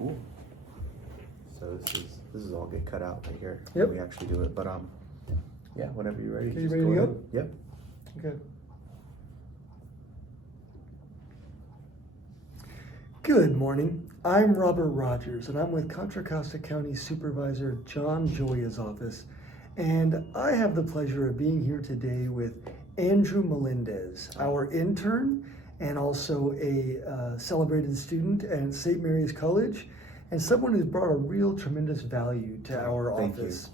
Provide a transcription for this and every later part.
Cool. So this is all get cut out right here. Yep. When we actually do it, but yeah, whenever you're ready. Okay, you just ready to go? ahead. Yep. Okay. Good morning. I'm Robert Rogers, and I'm with Contra Costa County Supervisor John Joya's office, and I have the pleasure of being here today with Andrew Melendez, our intern, and also a celebrated student at St. Mary's College, and someone who's brought a real tremendous value to our Thank office.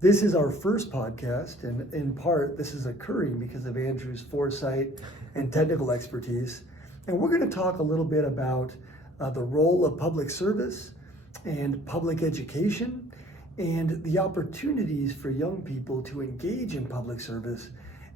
This is our first podcast, and in part, this is occurring because of Andrew's foresight and technical expertise. And we're going to talk a little bit about the role of public service and public education and the opportunities for young people to engage in public service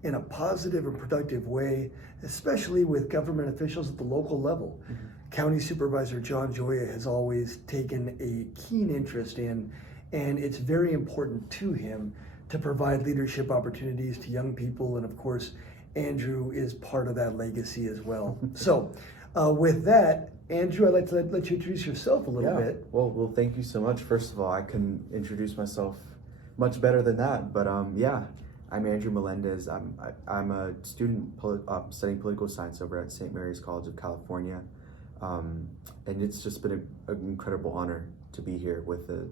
in a positive and productive way, especially with government officials at the local level. Mm-hmm. County Supervisor John Joya has always taken a keen interest in, and it's very important to him to provide leadership opportunities to young people. And of course, Andrew is part of that legacy as well. So with that, Andrew, I'd like to let you introduce yourself a little bit. Well, thank you so much. First of all, I couldn't introduce myself much better than that. But yeah, I'm Andrew Melendez. I'm a student studying political science over at St. Mary's College of California. And it's just been an incredible honor to be here with the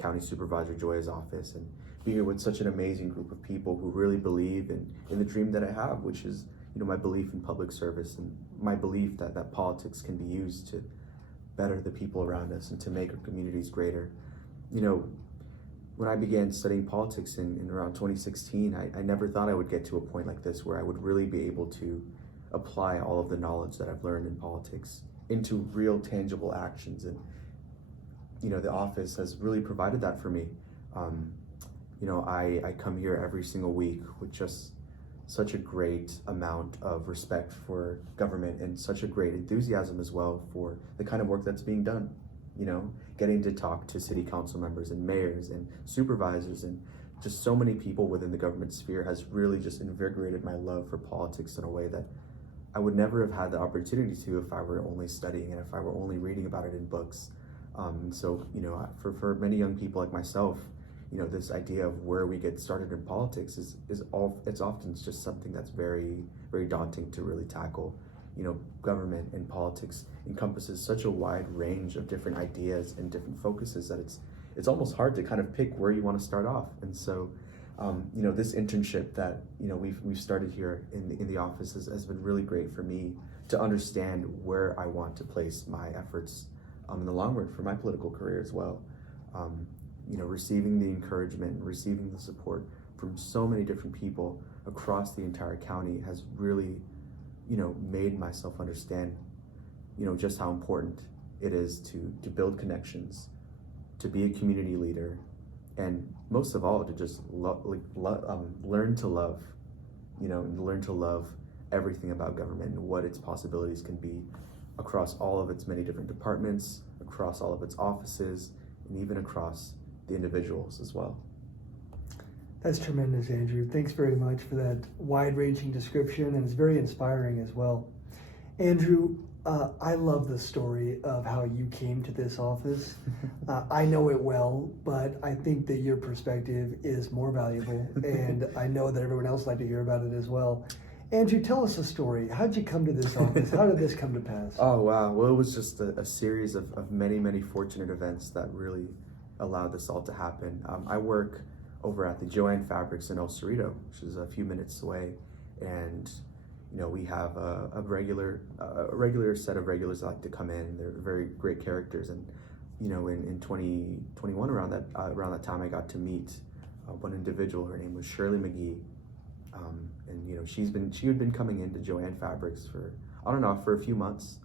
County Supervisor Joya's office and be here with such an amazing group of people who really believe in the dream that I have, which is my belief in public service and my belief that politics can be used to better the people around us and to make our communities greater. When I began studying politics in around 2016, I never thought I would get to a point like this where I would really be able to apply all of the knowledge that I've learned in politics into real tangible actions. And the office has really provided that for me. I come here every single week with just such a great amount of respect for government and such a great enthusiasm as well for the kind of work that's being done. Getting to talk to city council members and mayors and supervisors and just so many people within the government sphere has really just invigorated my love for politics in a way that I would never have had the opportunity to if I were only studying and if I were only reading about it in books. So for many young people like myself, this idea of where we get started in politics it's often just something that's very, very daunting to really tackle. Government and politics encompasses such a wide range of different ideas and different focuses that it's almost hard to kind of pick where you want to start off. And so, this internship that we've started here in the office has been really great for me to understand where I want to place my efforts in the long run for my political career as well. Receiving the encouragement and receiving the support from so many different people across the entire county has really, made myself understand, just how important it is to build connections, to be a community leader, and most of all, to just learn to love, and learn to love everything about government and what its possibilities can be across all of its many different departments, across all of its offices, and even across the individuals as well. That's tremendous, Andrew. Thanks very much for that wide-ranging description, and it's very inspiring as well. Andrew, I love the story of how you came to this office. I know it well, but I think that your perspective is more valuable, and I know that everyone else would like to hear about it as well. Andrew, tell us a story. How did you come to this office? How did this come to pass? Oh, wow. Well, it was just a series of many, many fortunate events that really allowed this all to happen. I work over at the Jo-Ann Fabrics in El Cerrito, which is a few minutes away, and we have a regular set of regulars that like to come in. They're very great characters, and in 2021 around that time, I got to meet one individual. Her name was Shirley McGee, and she had been coming into Jo-Ann Fabrics for on and off for a few months,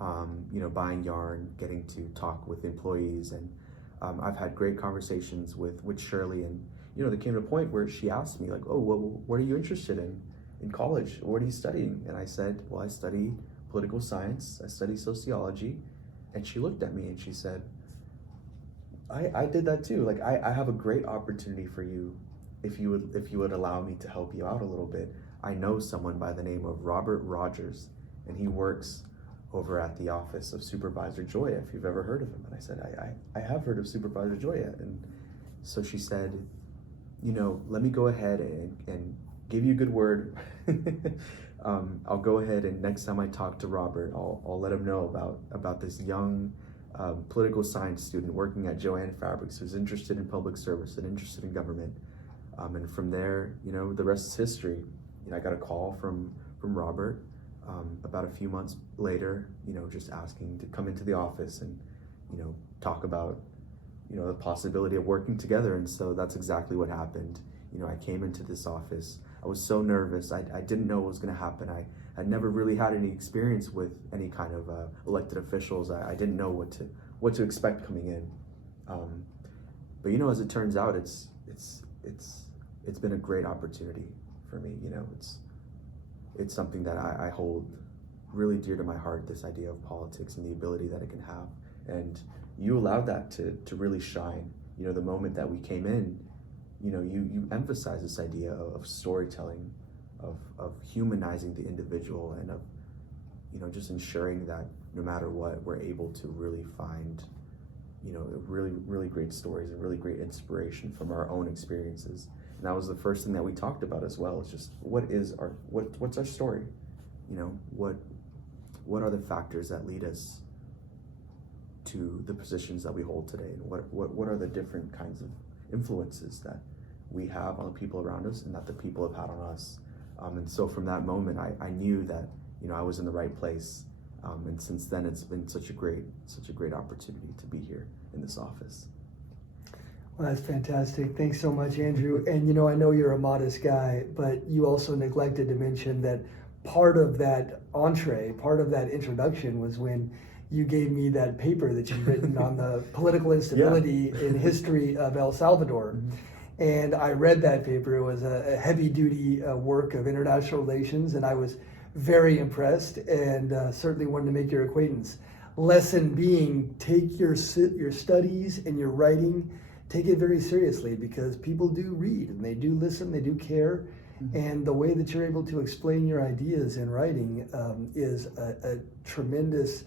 buying yarn, getting to talk with employees, and I've had great conversations with Shirley, and there came to a point where she asked me, like, oh, well, what are you interested in college? What are you studying? And I said, well, I study political science, I study sociology. And she looked at me and she said, I did that too. Like, I have a great opportunity for you if you would allow me to help you out a little bit. I know someone by the name of Robert Rogers, and he works over at the office of Supervisor Joya, if you've ever heard of him. And I said, I have heard of Supervisor Joya. And so she said, let me go ahead and give you a good word. I'll go ahead and next time I talk to Robert, I'll let him know about this young political science student working at Jo-Ann Fabrics who's interested in public service and interested in government. And from there, the rest is history. I got a call from Robert about a few months later, just asking to come into the office and, talk about, the possibility of working together. And so that's exactly what happened. I came into this office. I was so nervous. I didn't know what was going to happen. I had never really had any experience with any kind of elected officials. I didn't know what to expect coming in. But as it turns out, it's been a great opportunity for me. It's something that I hold really dear to my heart, this idea of politics and the ability that it can have. And you allowed that to really shine. The moment that we came in, you emphasize this idea of storytelling, of humanizing the individual, and of, just ensuring that no matter what, we're able to really find, really, really great stories and really great inspiration from our own experiences. And that was the first thing that we talked about as well. Is just what's our story? What are the factors that lead us to the positions that we hold today? And what are the different kinds of influences that we have on the people around us and that the people have had on us? And so from that moment, I knew that I was in the right place. And since then, it's been such a great opportunity to be here in this office. Well, that's fantastic. Thanks so much, Andrew. And I know you're a modest guy, but you also neglected to mention that part of that introduction was when you gave me that paper that you've written on the political instability in history of El Salvador. Mm-hmm. And I read that paper. It was a heavy-duty work of international relations, and I was very impressed and certainly wanted to make your acquaintance. Lesson being, take your studies and your writing, take it very seriously, because people do read and they do listen, they do care. Mm-hmm. And the way that you're able to explain your ideas in writing is a tremendous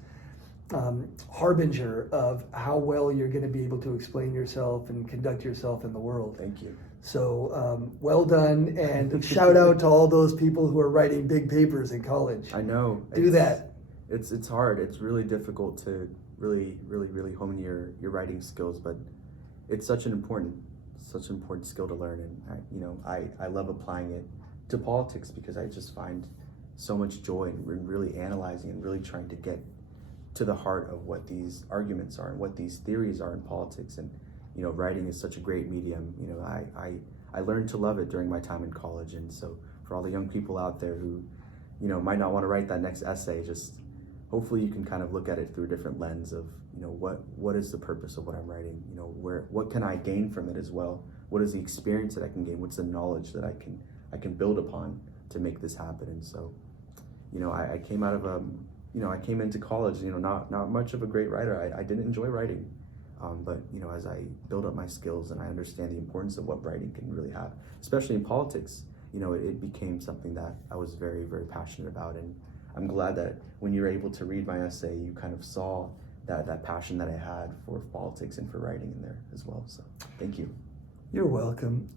harbinger of how well you're going to be able to explain yourself and conduct yourself in the world. Thank you. So well done, and shout out to all those people who are writing big papers in college. I know. Do that. It's hard. It's really difficult to really hone your writing skills, but it's such an important skill to learn. And I love applying it to politics because I just find so much joy in really analyzing and really trying to get to the heart of what these arguments are and what these theories are in politics. And writing is such a great medium. I learned to love it during my time in college. And so for all the young people out there who might not want to write that next essay, just hopefully you can kind of look at it through a different lens of what is the purpose of what I'm writing, what can I gain from it as well, what is the experience that I can gain, what's the knowledge that I can build upon to make this happen. And so I came out of I came into college, not much of a great writer. I didn't enjoy writing. But as I build up my skills and I understand the importance of what writing can really have, especially in politics, it became something that I was very, very passionate about. And I'm glad that when you were able to read my essay, you kind of saw that passion that I had for politics and for writing in there as well. So thank you. You're welcome.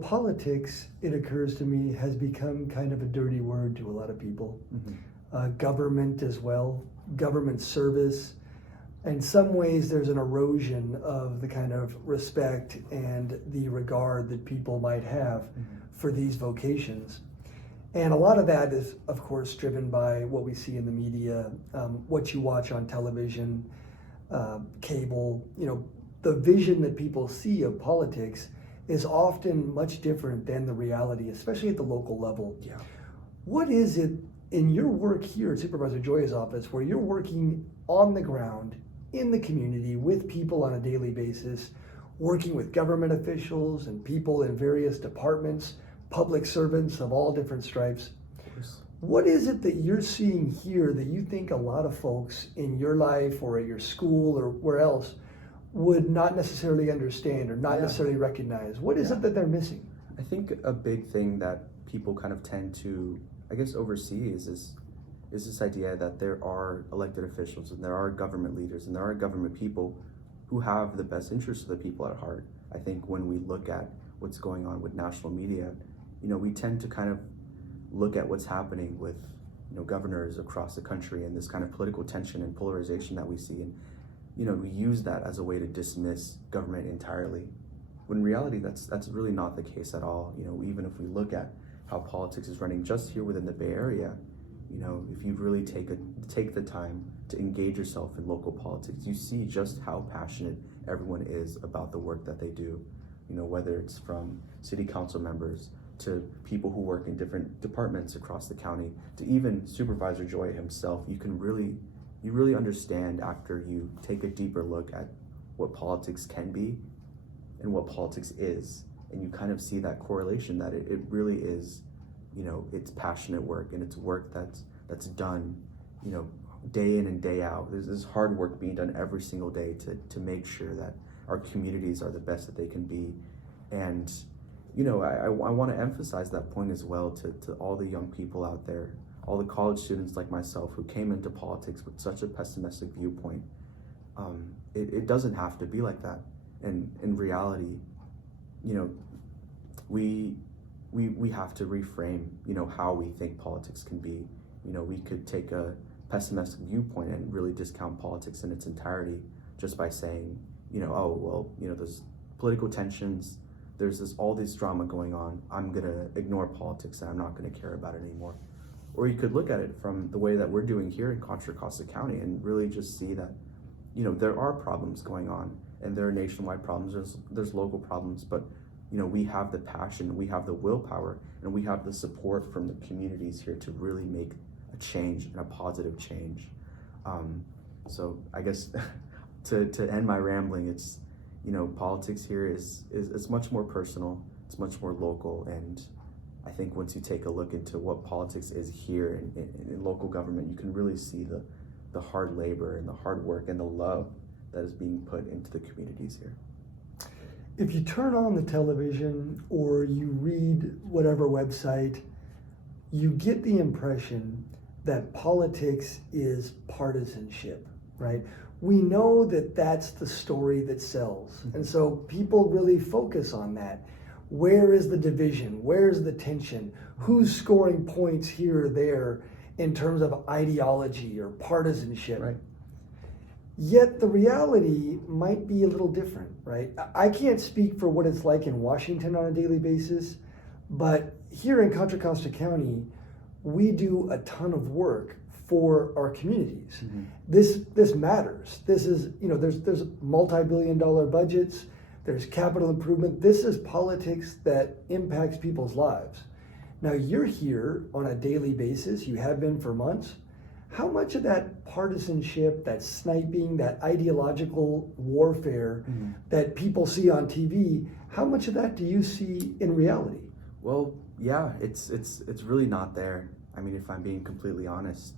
Politics, it occurs to me, has become kind of a dirty word to a lot of people. Mm-hmm. Government as well, government service. In some ways, there's an erosion of the kind of respect and the regard that people might have mm-hmm. for these vocations. And a lot of that is, of course, driven by what we see in the media, what you watch on television, cable. The vision that people see of politics is often much different than the reality, especially at the local level. Yeah. What is it in your work here at Supervisor Joya's office, where you're working on the ground, in the community, with people on a daily basis, working with government officials and people in various departments, public servants of all different stripes? What is it that you're seeing here that you think a lot of folks in your life or at your school or where else would not necessarily understand or not necessarily recognize? What is it that they're missing? I think a big thing that people kind of tend to, I guess, oversee is is this idea that there are elected officials and there are government leaders and there are government people who have the best interests of the people at heart. I think when we look at what's going on with national media, we tend to kind of look at what's happening with governors across the country and this kind of political tension and polarization that we see, and we use that as a way to dismiss government entirely, when in reality that's really not the case at all. Even if we look at how politics is running just here within the Bay Area, if you really take the time to engage yourself in local politics, you see just how passionate everyone is about the work that they do. Whether it's from city council members to people who work in different departments across the county, to even Supervisor Joy himself, you really understand after you take a deeper look at what politics can be and what politics is, and you kind of see that correlation, that it really is, it's passionate work, and it's work that's done, day in and day out. There's this hard work being done every single day to make sure that our communities are the best that they can be. And I want to emphasize that point as well to all the young people out there, all the college students like myself who came into politics with such a pessimistic viewpoint. It doesn't have to be like that. And in reality, we have to reframe, how we think politics can be. We could take a pessimistic viewpoint and really discount politics in its entirety just by saying, there's political tensions, there's all this drama going on, I'm gonna ignore politics and I'm not gonna care about it anymore. Or you could look at it from the way that we're doing here in Contra Costa County and really just see that, there are problems going on, and there are nationwide problems, there's local problems, but we have the passion, we have the willpower, and we have the support from the communities here to really make a change, and a positive change. So I guess to end my rambling, it's, politics here is much more personal, it's much more local, and I think once you take a look into what politics is here in local government, you can really see the hard labor and the hard work and the love that is being put into the communities here. If you turn on the television or you read whatever website, you get the impression that politics is partisanship, right? We know that that's the story that sells. And so people really focus on that. Where is the division? Where's the tension? Who's scoring points here or there in terms of ideology or partisanship? Right. Yet the reality might be a little different, right? I can't speak for what it's like in Washington on a daily basis, but here in Contra Costa County, we do a ton of work for our communities. Mm-hmm. This matters. This is, there's multi-billion-dollar budgets, there's capital improvement. This is politics that impacts people's lives. Now you're here on a daily basis, you have been for months. How much of that partisanship, that sniping, that ideological warfare that people see on TV, how much of that do you see in reality? Well, yeah, it's really not there. I mean, if I'm being completely honest,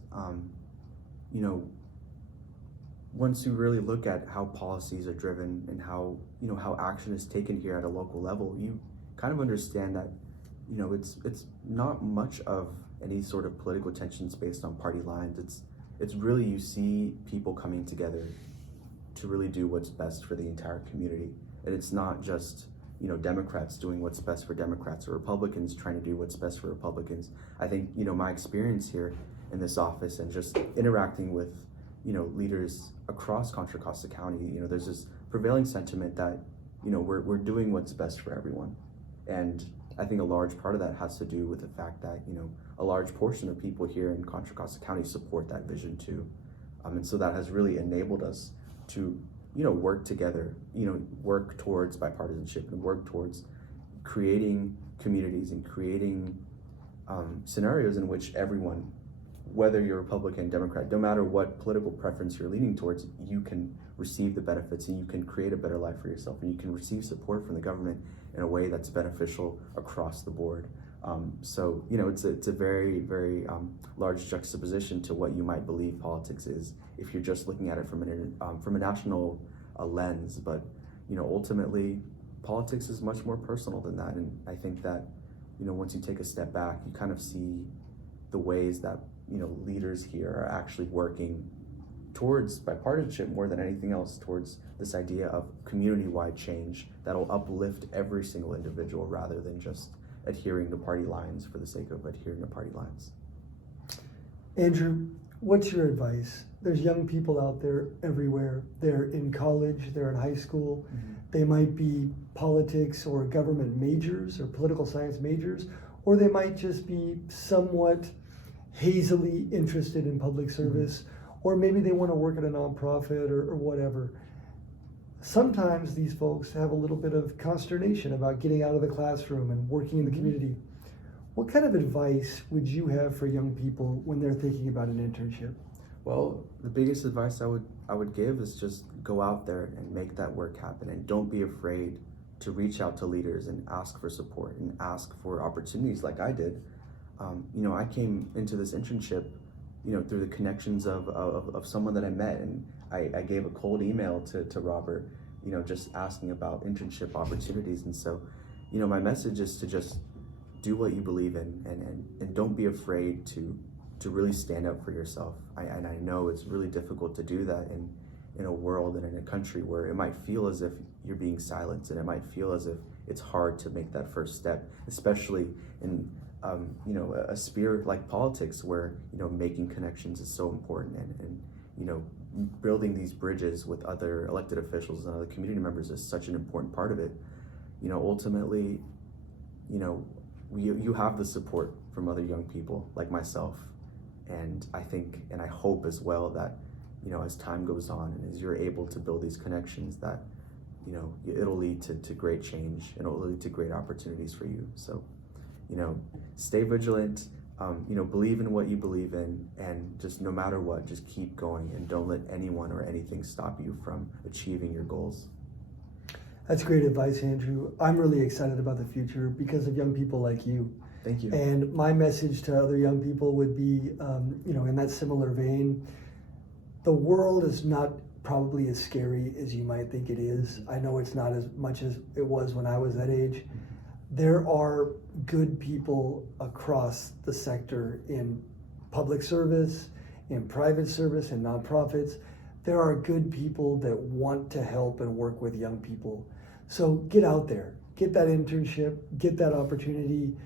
once you really look at how policies are driven and how action is taken here at a local level, you kind of understand that, it's not much of any sort of political tensions based on party lines. It's really, you see people coming together to really do what's best for the entire community. And it's not just, Democrats doing what's best for Democrats or Republicans trying to do what's best for Republicans. I think, my experience here in this office and just interacting with, leaders across Contra Costa County, there's this prevailing sentiment that, we're doing what's best for everyone. And I think a large part of that has to do with the fact that, a large portion of people here in Contra Costa County support that vision too. And so that has really enabled us to, work together, work towards bipartisanship and work towards creating communities and creating scenarios in which everyone, whether you're Republican, Democrat, no matter what political preference you're leaning towards, you can receive the benefits and you can create a better life for yourself, and you can receive support from the government in a way that's beneficial across the board. So it's a very, very large juxtaposition to what you might believe politics is if you're just looking at it from a national lens. But ultimately, politics is much more personal than that. And I think that once you take a step back, you kind of see the ways that leaders here are actually working towards bipartisanship more than anything else, towards this idea of community-wide change that'll uplift every single individual rather than just adhering to party lines for the sake of adhering to party lines. Andrew, what's your advice? There's young people out there everywhere. They're in college, they're in high school. Mm-hmm. They might be politics or government majors or political science majors, or they might just be somewhat hazily interested in public service, or maybe they want to work at a nonprofit or whatever. Sometimes these folks have a little bit of consternation about getting out of the classroom and working in the community. What kind of advice would you have for young people when they're thinking about an internship? Well, the biggest advice I would give is just go out there and make that work happen, and don't be afraid to reach out to leaders and ask for support and ask for opportunities like I did. I came into this internship, through the connections of someone that I met, and I gave a cold email to Robert, just asking about internship opportunities. And so, my message is to just do what you believe in, and don't be afraid to really stand up for yourself. I know it's really difficult to do that in a world and in a country where it might feel as if you're being silenced, and it might feel as if it's hard to make that first step, especially in a sphere like politics where making connections is so important, and building these bridges with other elected officials and other community members is such an important part of it. Ultimately, you have the support from other young people like myself, and I think and I hope as well that as time goes on and as you're able to build these connections, that it'll lead to great change, and it'll lead to great opportunities for you. So stay vigilant, believe in what you believe in, and just no matter what, just keep going, and don't let anyone or anything stop you from achieving your goals. That's great advice, Andrew. I'm really excited about the future because of young people like you. Thank you. And my message to other young people would be, in that similar vein, the world is not probably as scary as you might think it is. I know it's not as much as it was when I was that age. There are good people across the sector in public service, in private service, in nonprofits. There are good people that want to help and work with young people. So get out there, get that internship, get that opportunity,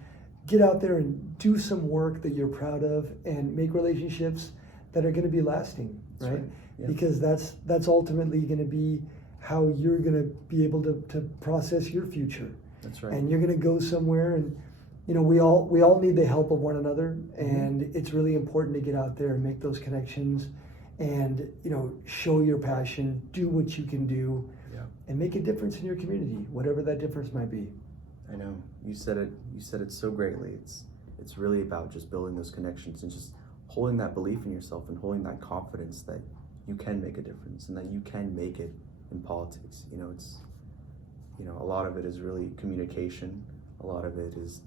get out there and do some work that you're proud of, and make relationships that are going to be lasting, right? Yeah. Because that's ultimately going to be how you're going to be able to process your future. That's right. And you're going to go somewhere, and we all need the help of one another, and it's really important to get out there and make those connections, and show your passion, do what you can do, and make a difference in your community, whatever that difference might be. I know you said it so greatly. It's really about just building those connections and just holding that belief in yourself and holding that confidence that you can make a difference and that you can make it in politics. It's a lot of it is really communication. A lot of it is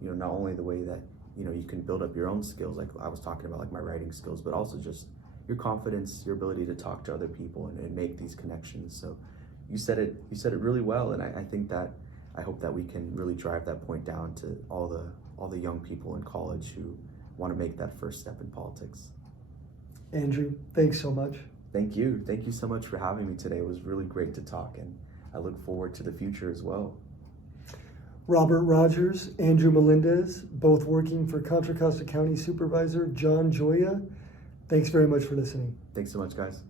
not only the way that you can build up your own skills, like I was talking about, like my writing skills, but also just your confidence, your ability to talk to other people and make these connections. So you said it really well, and I hope that we can really drive that point down to all the young people in college who want to make that first step in politics. Andrew, thanks so much. Thank you so much for having me today. It was really great to talk, and I look forward to the future as well. Robert Rogers, Andrew Melendez, both working for Contra Costa County Supervisor John Gioia. Thanks very much for listening. Thanks so much, guys.